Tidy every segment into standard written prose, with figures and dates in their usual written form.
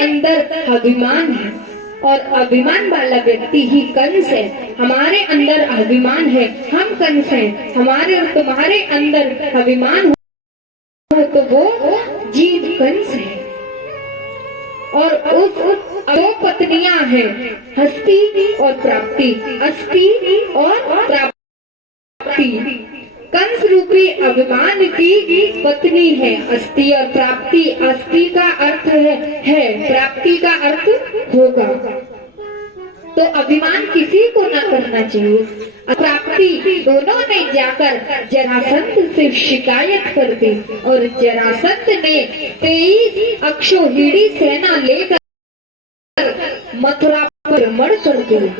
अंदर अभिमान है और अभिमान वाला व्यक्ति ही कंस है। हमारे अंदर अभिमान है, हम कंस हैं। हमारे और तुम्हारे अंदर अभिमान हो तो वो जीव कंस है। और उस दो पत्नियां हैं, हस्ती और प्राप्ति, अस्थि और प्राप्ति। कंस रूपी अभिमान की पत्नी है अस्थि और प्राप्ति। अस्थि का अर्थ है, प्राप्ति का अर्थ होगा। तो अभिमान किसी को ना करना चाहिए। प्राप्ति दोनों ने जाकर जरासंध से शिकायत कर दी और जरासंध ने 23 अक्षौहिणी सेना लेकर मथुरा पर भ्रमण कर दिया।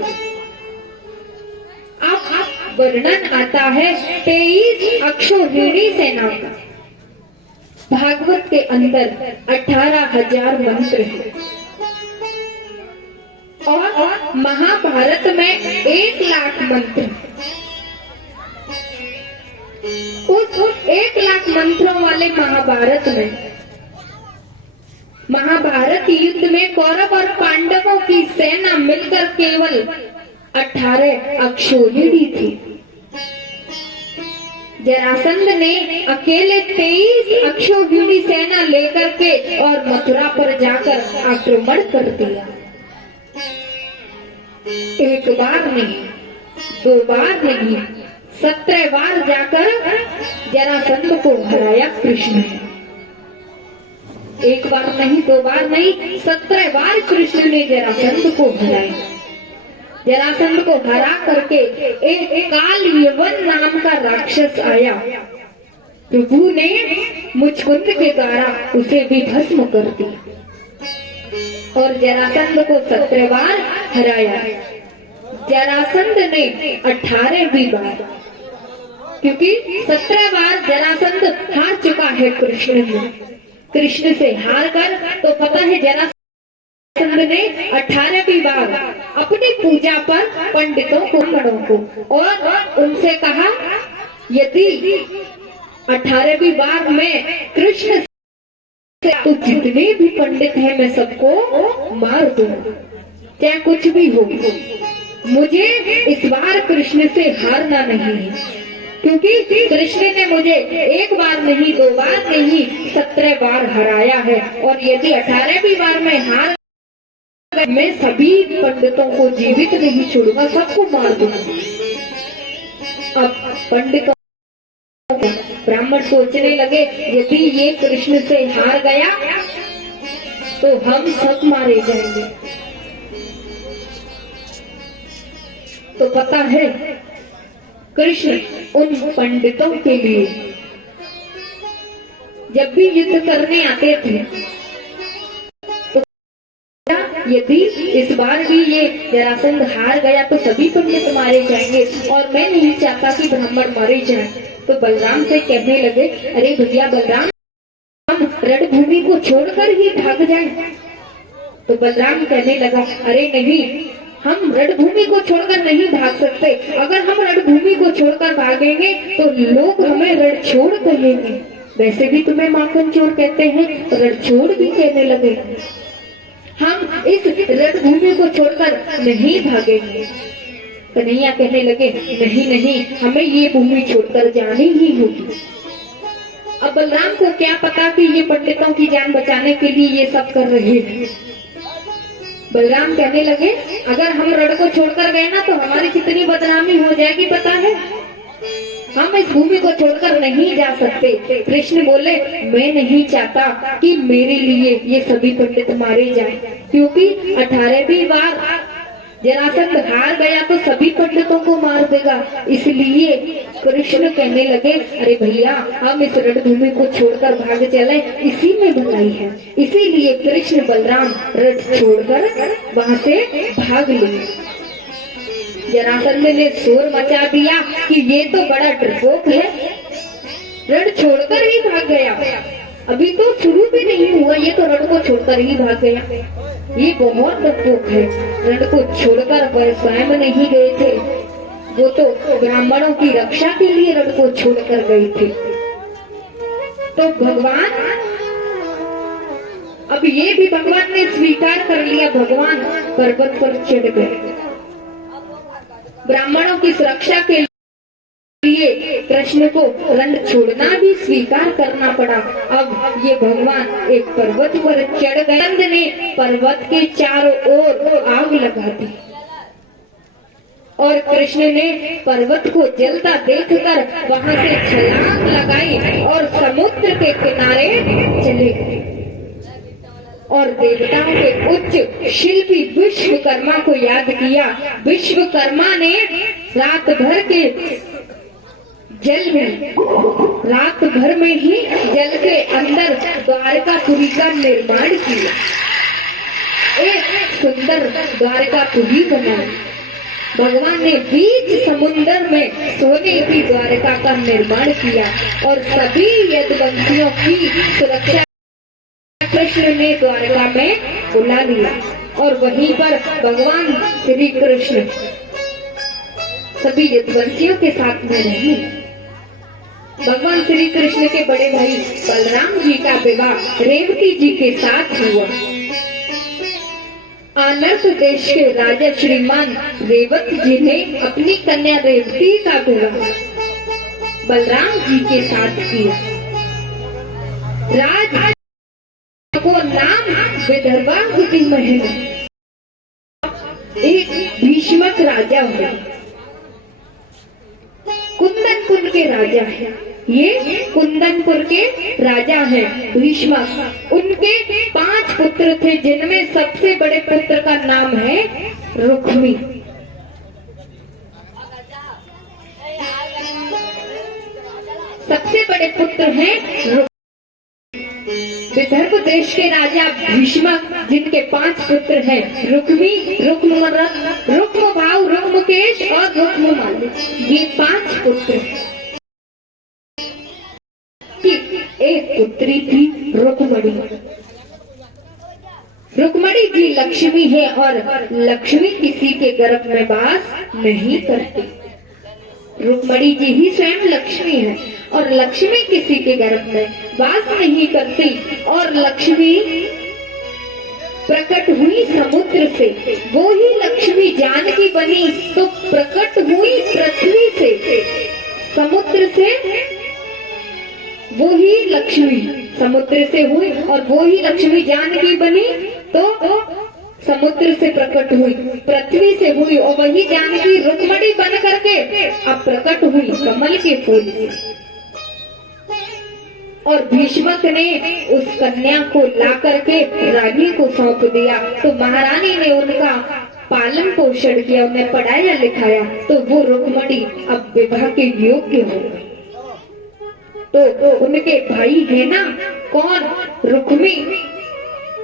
अब वर्णन आता है 23 अक्षौहिणी सेना का। भागवत के अंदर 18,000 मंत्र हैं और महाभारत में 1 लाख मंत्र। उस 1 लाख मंत्रों वाले महाभारत युद्ध में कौरव और पांडवों की सेना मिलकर केवल 18 अक्षौहिणी थी। जरासंध ने अकेले 23 अक्षौहिणी सेना लेकर के और मथुरा पर जाकर आक्रमण कर दिया। एक बार नहीं, 2 बार नहीं, 17 बार जाकर जरासंध को हराया कृष्ण ने। एक बार नहीं, 2 बार नहीं, 17 बार कृष्ण ने जरासंध को हराया। जरासंध को हरा करके एक काल यवन नाम का राक्षस आया। प्रभु ने मुचकुंद के द्वारा उसे भी भस्म कर दिया और जरासंध को 17 बार हराया। जरासंध ने 18वीं बार, क्योंकि 17 बार जरासंध हार चुका है कृष्ण से हार कर, तो पता है जरासंध ने 18वीं बार अपनी पूजा पर पंडितों को ब्राह्मणों को और उनसे कहा, यदि 18वीं बार में कृष्ण तो जितने भी पंडित हैं मैं सबको मार दूंगा, चाहे कुछ भी हो। मुझे इस बार कृष्ण से हारना नहीं है, क्योंकि कृष्ण ने मुझे 1 बार नहीं, 2 बार नहीं, 17 बार हराया है। और यदि 18वीं बार में हार, मैं सभी पंडितों को जीवित नहीं छोड़ूंगा, सबको मार दूंगा। अब पंडितों ब्राह्मण सोचने लगे, यदि ये कृष्ण से हार गया तो हम सब मारे जाएंगे। तो पता है कृष्ण उन पंडितों के लिए जब भी युद्ध करने आते थे, तो यदि इस बार भी ये जरासंध हार गया तो सभी पंडित मारे जाएंगे और मैं नहीं चाहता कि ब्राह्मण मारे जाएं। तो बलराम से कहने लगे, अरे भैया बलराम, हम रणभूमि को छोड़कर ही भाग जाएं। तो बलराम कहने लगा, अरे नहीं, हम रणभूमि को छोड़कर नहीं भाग सकते। अगर हम रणभूमि को छोड़कर भागेंगे तो लोग हमें रणछोड़ कहेंगे। वैसे भी तुम्हें माखन चोर कहते हैं, रणछोड़ भी कहने लगे। हम इस रणभूमि को छोड़कर नहीं भागेंगे। कन्हैया कहने लगे, नहीं नहीं, हमें ये भूमि छोड़कर जानी ही होगी। अब बलराम को क्या पता कि ये पंडितों की जान बचाने के लिए ये सब कर रहे हैं। बलराम कहने लगे, अगर हम रण को छोड़कर गए ना तो हमारी कितनी बदनामी हो जाएगी पता है। हम इस भूमि को छोड़कर नहीं जा सकते। कृष्ण बोले, मैं नहीं चाहता कि मेरे लिए ये सभी पंडित मारे जाएं, क्योंकि 18वीं बार जरासंध हार गया तो सभी पंडितों को मार देगा। इसलिए कृष्ण कहने लगे, अरे भैया, हम इस रणभूमि को छोड़कर भाग चले, इसी में भलाई है। इसीलिए कृष्ण बलराम रण छोड़कर वहां से भाग लिए। जरासंध ने शोर मचा दिया कि ये तो बड़ा डरपोक है, रण छोड़कर ही भाग गया। अभी तो शुरू भी नहीं हुआ, ये तो रण को छोड़कर ही भाग गया। ये बहुत डरपोक है, रण को छोड़कर वह स्वयं नहीं गए थे, वो तो ब्राह्मणों की रक्षा के लिए रण को छोड़कर गए थे। तो भगवान, अब ये भी भगवान ने स्वीकार कर लिया, भगवान पर्वत पर चढ़ गए। ब्राह्मणों की सुरक्षा के लिए कृष्ण को रण छोड़ना भी स्वीकार करना पड़ा। अब ये भगवान एक पर्वत पर चढ़ गए। नंद ने पर्वत के चारों ओर आग लगा दी और कृष्ण ने पर्वत को जलता देखकर वहां से छलांग लगाई और समुद्र के किनारे चले गए। और देवताओं के उच्च शिल्पी विश्वकर्मा को याद किया। विश्वकर्मा ने रात भर में ही जल के अंदर द्वारकापुरी का निर्माण किया। एक सुंदर द्वारकापुरी बनाई। भगवान ने बीच समुद्र में सोने की द्वारका का निर्माण किया और सभी यदुवंशियों की सुरक्षा कृष्ण ने द्वारका में बुला लिया। और वहीं पर भगवान श्री कृष्ण सभी यदुवंशियों के साथ में रहे। भगवान श्री कृष्ण के बड़े भाई बलराम जी का विवाह रेवती जी के साथ हुआ। आनर्त देश के राजा श्रीमान रेवत जी ने अपनी कन्या रेवती का विवाह बलराम जी के साथ किया। राज को नाम विदर्भांगुति महल। एक भीष्मक राजा हुए, कुंदनपुर के राजा है। ये कुंदनपुर के राजा हैं भीष्मक। उनके 5 पुत्र थे, जिनमें सबसे बड़े पुत्र का नाम है रुक्मी। सबसे बड़े पुत्र हैं विदर्भ देश के राजा भीष्मक, जिनके 5 पुत्र हैं रुक्मी, रुक्मभाव, रुक्मकेश और रुक्ममाल्य। ये 5 पुत्र हैं। एक पुत्री थी रुक्मणी। रुक्मणी जी लक्ष्मी है और लक्ष्मी किसी के गर्भ में वास नहीं करती। रुक्मणी जी ही स्वयं लक्ष्मी है और लक्ष्मी किसी के गर्भ में वास नहीं करती। और लक्ष्मी प्रकट हुई समुद्र से, वो ही लक्ष्मी जानकी बनी तो प्रकट हुई पृथ्वी से। समुद्र से वो ही लक्ष्मी समुद्र से हुई और वो ही लक्ष्मी जानकी बनी तो समुद्र से प्रकट हुई, पृथ्वी से हुई। और वही जानकी रुक्मणी बन करके अब प्रकट हुई कमल के फूल से। और भीष्मक ने उस कन्या को ला करके रानी को सौंप दिया। तो महारानी ने उनका पालन पोषण किया, उन्हें पढ़ाया लिखाया। तो वो रुक्मणी अब विवाह के योग्य हो गई। तो उनके भाई है ना कौन, रुक्मी।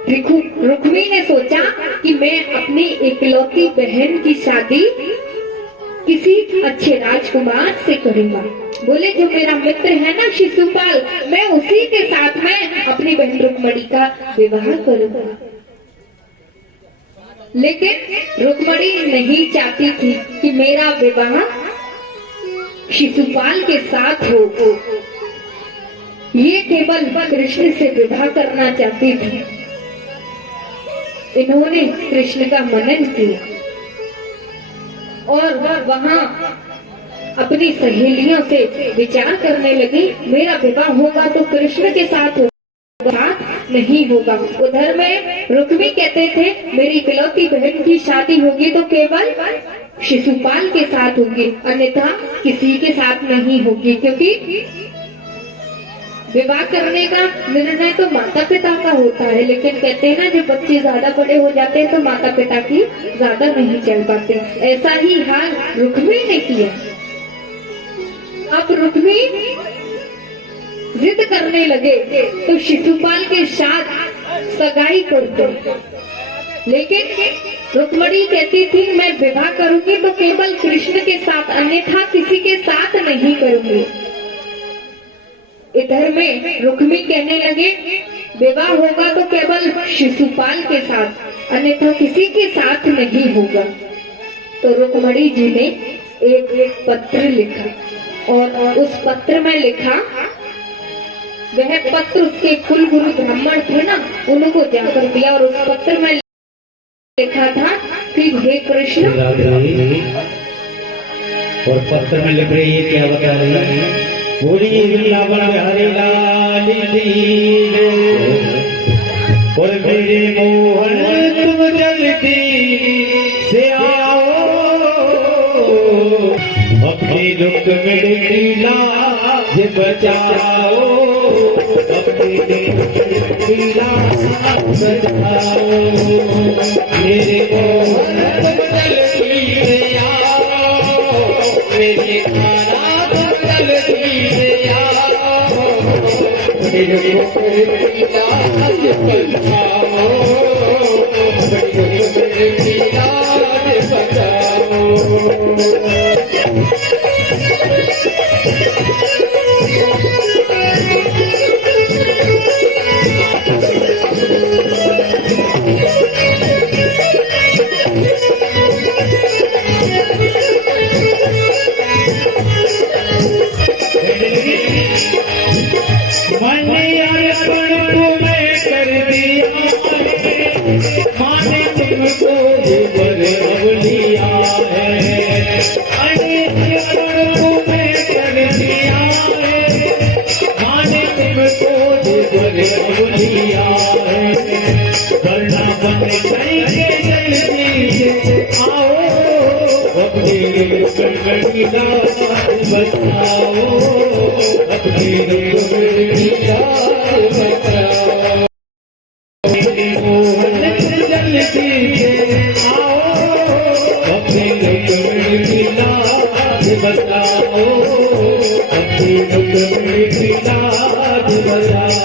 रुक्मी ने सोचा कि मैं अपनी इकलौती बहन की शादी किसी अच्छे राजकुमार से करूंगा। बोले जो मेरा मित्र है ना शिशुपाल, मैं उसी के साथ में अपनी बहन रुक्मणी का विवाह करूंगा। लेकिन रुक्मणी नहीं चाहती थी कि मेरा विवाह शिशुपाल के साथ हो। ये केवल कृष्ण से विवाह करना चाहती थी। इन्होंने कृष्ण का मनन किया और वहां अपनी सहेलियों से विचार करने लगी, मेरा विवाह होगा तो कृष्ण के साथ होगा, नहीं होगा। उधर में रुक्मी कहते थे मेरी इकलौती बहन की शादी होगी तो केवल शिशुपाल के साथ होगी, अन्यथा किसी के साथ नहीं होगी। क्योंकि विवाह करने का निर्णय तो माता पिता का होता है, लेकिन कहते हैं ना जब बच्चे ज्यादा बड़े हो जाते हैं तो माता पिता की ज्यादा नहीं चल पाते। ऐसा ही हाल रुक्मी ने किया। अब रुक्मी जिद करने लगे तो शिशुपाल के साथ सगाई करते। लेकिन रुक्मणी कहती थी मैं विवाह करूंगी तो केवल कृष्ण के साथ, अन्यथा किसी के साथ नहीं करूंगी। इधर में रुक्मी कहने लगे विवाह होगा तो केवल शिशुपाल के साथ, अन्यथा किसी के साथ नहीं होगा। तो रुक्मणी जी ने एक पत्र लिखा और उस पत्र में लिखा, वह पत्र उसके कुल गुरु ब्राह्मण थे ना, उनको जाकर दिया और उस पत्र में लिखा था कि हे कृष्ण, और पत्र में लिख रही है, क्या बता रही है? बोली वृंदावन हरि लाल की और मेरे मोहन तुम जल्दी से आओ, अपनी दुख मेरी लाज बचाओ, अपनी दुख मेरी लाज बचाओ, मेरे मोहन तुम जल्दी से आओ, मेरे खाना तुम जल्दी से आओ, मेरे दुख मेरी लाज बचाओ, मेरे दुख मेरी लाज बचाओ। मैंने अर्पण तुम्हें कर दिया है, माने तुमको ऊपर अब लिया है, मैंने अर्पण तुम्हें कर दिया है, माने तुमको ऊपर अब लिया है, करना बंद करके जल्दी से आओ, अपनी गड़बड़ी लाज बचाओ, अपनी गड़बड़ी लाज बचाओ, मेरे मोहन जल्दी से आओ, अपनी गड़बड़ी लाज बचाओ, अपनी गड़बड़ी लाज बचाओ।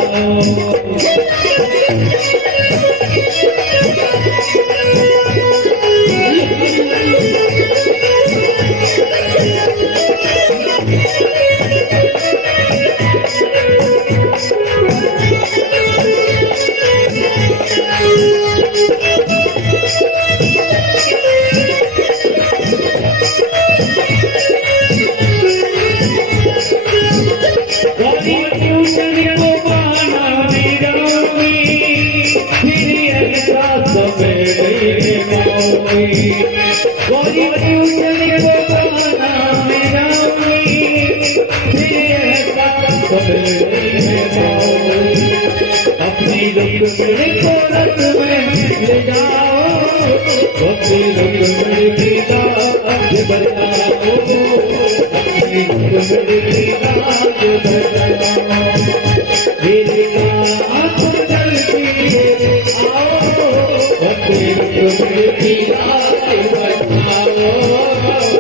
अपनी दुख को रत में ले जाओ, अपनी दुख मेरी लाज बचाओ, अपनी दुख मेरी लाज बचाओ, मेरी लाज जल्दी आओ, अपनी दुख मेरी लाज बचाओ,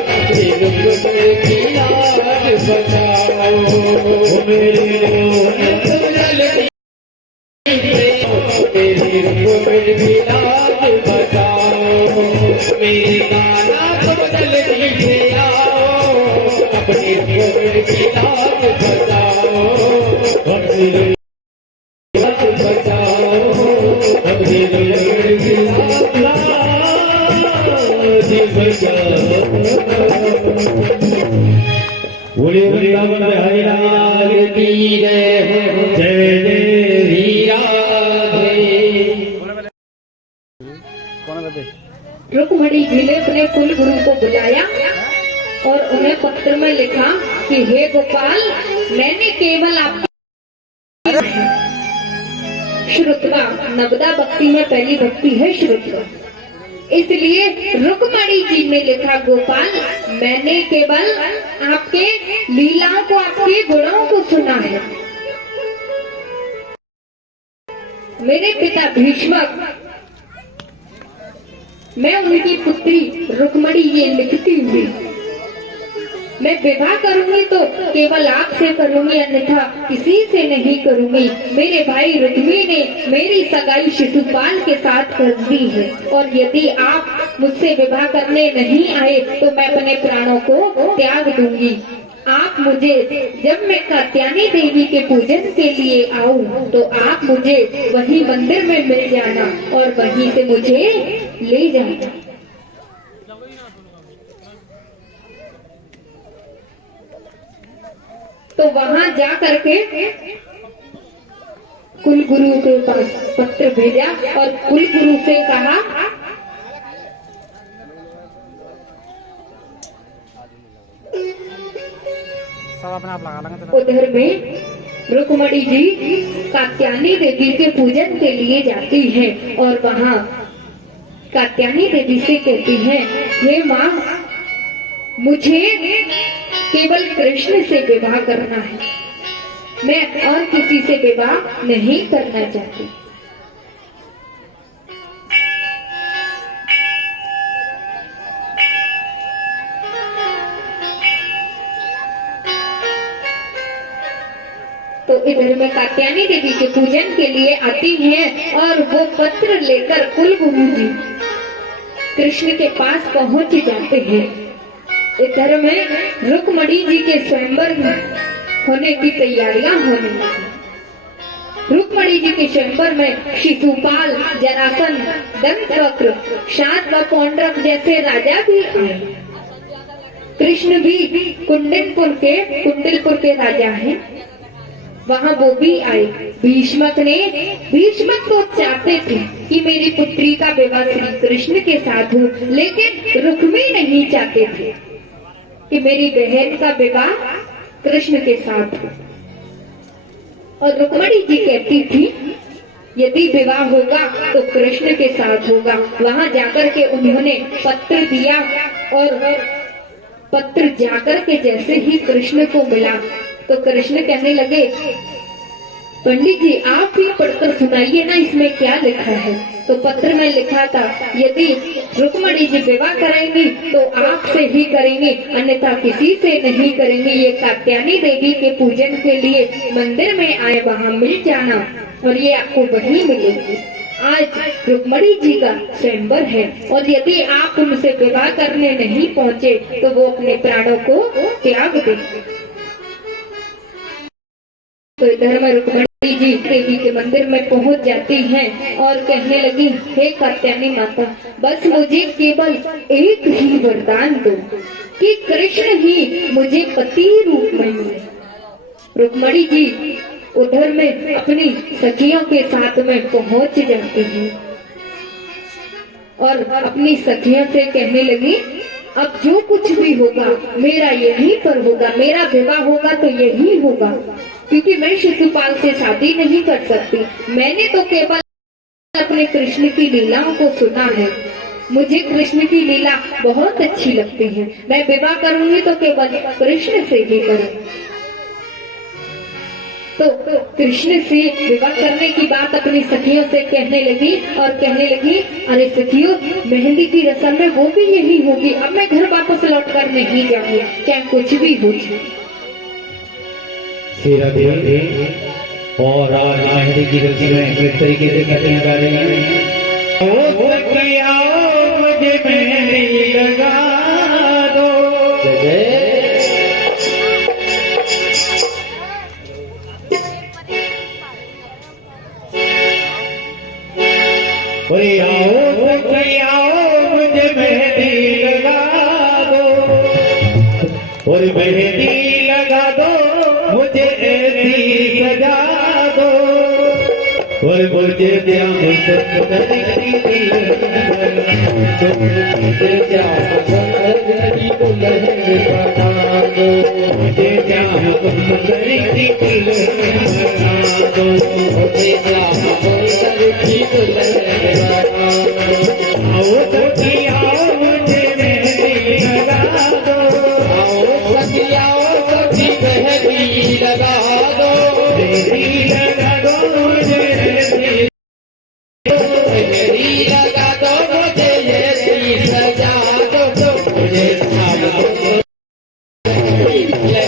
अपनी दुख मेरी लाज बचाओ, मेरे मेरी लाज बचाओ, मेरी गाना तुम जल्दी से आओ, अपनी मेरी लाज बचाओ, अपनी लाज बचाओ, अपनी मेरी लाज बचाओ। बोले वृंदावन हरि लाल की जय, जय जय हीरा। रुक्मणी जी ने अपने कुल गुरु को बुलाया और उन्हें पत्र में लिखा कि हे गोपाल, मैंने केवल आपकी श्रुतवा, नवदा भक्ति में पहली भक्ति है श्रुतवा, इसलिए रुक्मणी जी ने लिखा गोपाल, मैंने केवल आपके लीलाओं को, आपके गुणों को सुना है। मेरे पिता भीष्मक, मैं उनकी पुत्री रुक्मणी ये लिखती हुई, मैं विवाह करूंगी तो केवल आपसे करूंगी, अन्यथा किसी से नहीं करूंगी। मेरे भाई रुक्मी ने मेरी सगाई शिशुपाल के साथ कर दी है, और यदि आप मुझसे विवाह करने नहीं आए तो मैं अपने प्राणों को त्याग दूंगी। आप मुझे, जब मैं कात्यायनी देवी के पूजन के लिए आऊं तो आप मुझे वही मंदिर में मिल जाना और वहीं से मुझे ले जाना। तो वहां जा करके कुल गुरु के पास पत्र भेजा और कुल गुरु से कहा उधर में रुक्मणी जी कात्यायनी देवी के पूजन के लिए जाती हैं और वहाँ कात्यायनी देवी से कहती हैं, हे माँ, मुझे केवल कृष्ण से विवाह करना है, मैं और किसी से विवाह नहीं करना चाहती। तो इधर में कात्यायनी देवी के पूजन के लिए आती हैं और वो पत्र लेकर कुलगुरु जी कृष्ण के पास पहुंच जाते हैं। इधर में रुक्मणी जी के स्वयंवर होने की तैयारियां होने लगी। रुक्मणी जी के स्वयंवर में शिशुपाल, जरासंध, दंतवक्र, शाद व पौंड्रक जैसे राजा भी आए। कृष्ण भी कुंडलपुर के राजा हैं, वहाँ वो भी आए। भीष्मक तो चाहते थे कि मेरी पुत्री का विवाह श्री कृष्ण के साथ हो, लेकिन रुक्मी नहीं चाहते थे कि मेरी बहन का विवाह कृष्ण के साथ हो। और रुक्मणी जी कहती थी, यदि विवाह होगा तो कृष्ण के साथ होगा। वहाँ जाकर के उन्होंने पत्र दिया और पत्र जाकर के जैसे ही कृष्ण को मिला तो कृष्ण कहने लगे, पंडित जी आप ही पढ़कर सुनाइए ना, इसमें क्या लिखा है। तो पत्र में लिखा था, यदि रुक्मणी जी विवाह करेंगी तो आपसे ही करेंगे, अन्यथा किसी से नहीं करेंगे। ये कात्यायनी देवी के पूजन के लिए मंदिर में आए, वहाँ मिल जाना और ये आपको वहीं मिलेगी। आज रुक्मणी जी का स्वयंवर है और यदि आप उनसे विवाह करने नहीं पहुँचे तो वो अपने प्राणों को त्याग देंगे। तो इधर में रुक्मणी जी देवी के मंदिर में पहुंच जाती हैं और कहने लगी, हे कात्यायनी माता, बस मुझे केवल एक ही वरदान दो कि कृष्ण ही मुझे पति रूप में मिले। रुक्मणी जी उधर में अपनी सखियों के साथ में पहुंच जाती हैं और अपनी सखियों से कहने लगी, अब जो कुछ भी होगा मेरा यहीं पर होगा, मेरा विवाह होगा तो यही होगा, क्योंकि मैं शिशुपाल से शादी नहीं कर सकती। मैंने तो केवल अपने कृष्ण की लीलाओं को सुना है, मुझे कृष्ण की लीला बहुत अच्छी लगती है। मैं विवाह करूंगी तो केवल कृष्ण से ही करूंगी। तो कृष्ण से विवाह करने की बात अपनी सखियों से कहने लगी और कहने लगी, अरे सखियों, मेहंदी की रस्म में वो भी यही होगी, अब मैं घर वापस लौट कर नहीं जाऊंगी, चाहे कुछ भी हो जाए। और आज मेहंदी की रस्म में किस तरीके से सखियां गा रही हैं, ओ सखिया मुझे मेहंदी लगा दो, आओ सखिया मुझे मेहंदी लगा दो, और मेहंदी लगा दो मुझे ऐसी सजा दो, और मुझे श्याम सुंदरी दुल्हन बना दो, मुझे श्याम सुंदरी दुल्हन बना दो, मुझे श्याम सुंदरी दुल्हन बना दो। आओ सखिया मुझे मेहंदी लगा दो, आओ सखिया सखी मेहंदी लगा दो, मेहंदी लगा दो मुझे, मेहंदी लगा दो मुझे ऐसी सजा दो, मुझे श्याम सुंदरी बना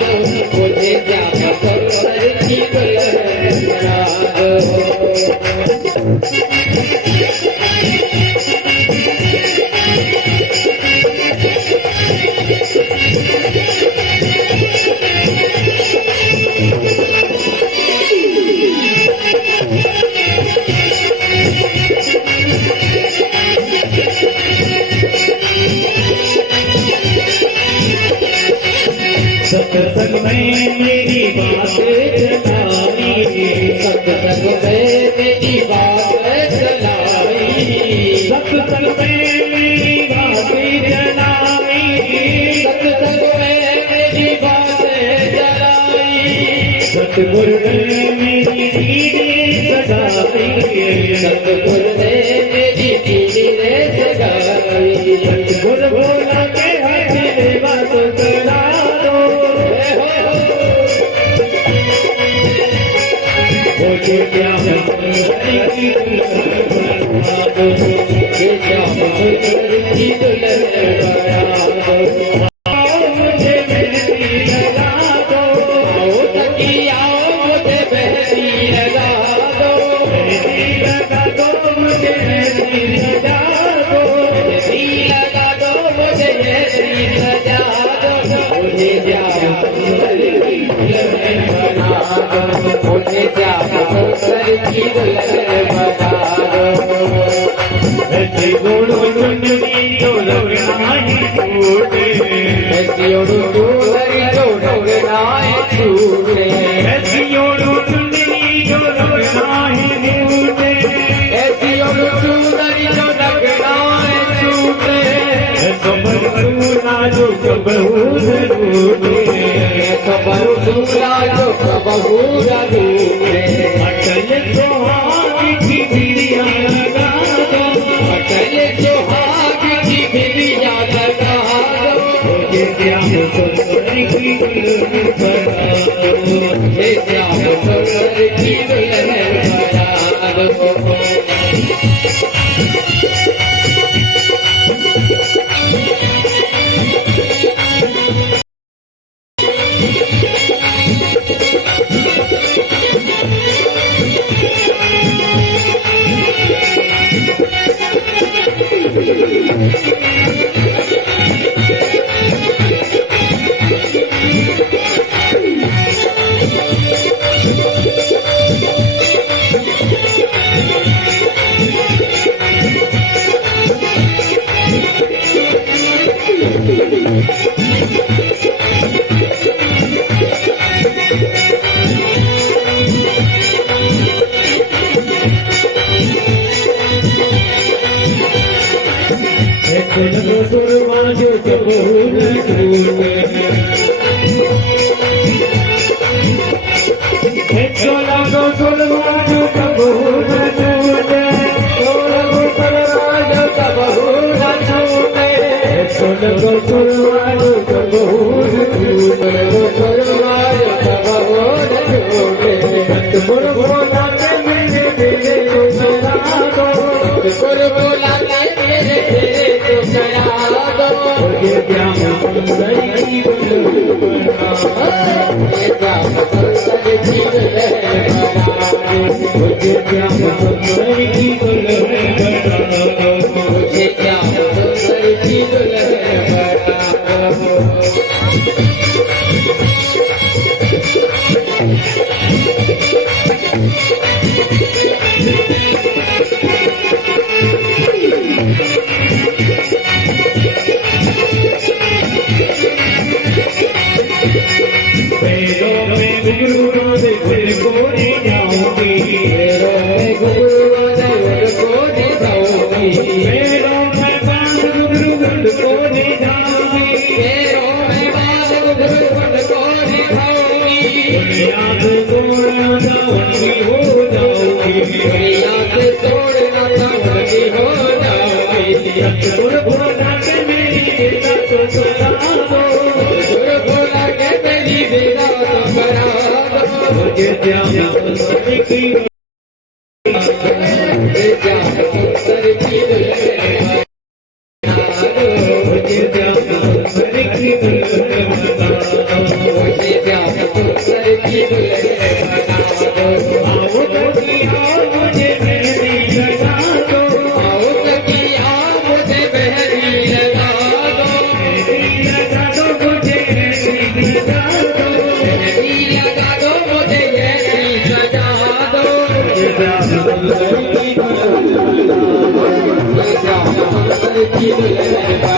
दो, मुझे श्याम सुंदरी दुल्हन बना दो। सत्संग में मेरी बात चलाई, सत्संग में मेरी बात चलाई, सत्संग में मेरी बात चलाई, सत्संग में मेरी बात फूल ने मेरी पीली रे सगाई फूल भोला के हाथ में बात करा दो मुझे क्या सुंदरी की दुल्हन बना दो मुझे क्या सुंदरी की दुल्हन बना दो मुझे मेहंदी लगा दो सखी आओ मुझे मेहंदी लगा दो मेहंदी लगा दो मुझे मेहंदी लगा दो मेहंदी लगा दो मुझे मेहंदी लगा दो मुझे क्या सुंदरी की दुल्हन बना दो मुझे क्या सुंदरी की दुल्हन बना दो ऐसी गोड़ चुंदरी जो लगनाई टूटे ऐसी ओड़ू चुंदरी जो लगनाई टूटे ऐसी ओड़ू चुंदरी जो लगनाई टूटे ऐसी ओड़ू चुंदरी जो लगनाई टूटे सबर दूला जो कबहू टूटे सबर दूला जो कबहू टूटे अटल सुहाग की बिरिया लगा दो अटल सुहाग की बिरिया लगा दो मुझे श्याम सुंदर की दुल्हन बना दो मुझे श्याम सुंदर की दुल्हन बना दो की दुल्हन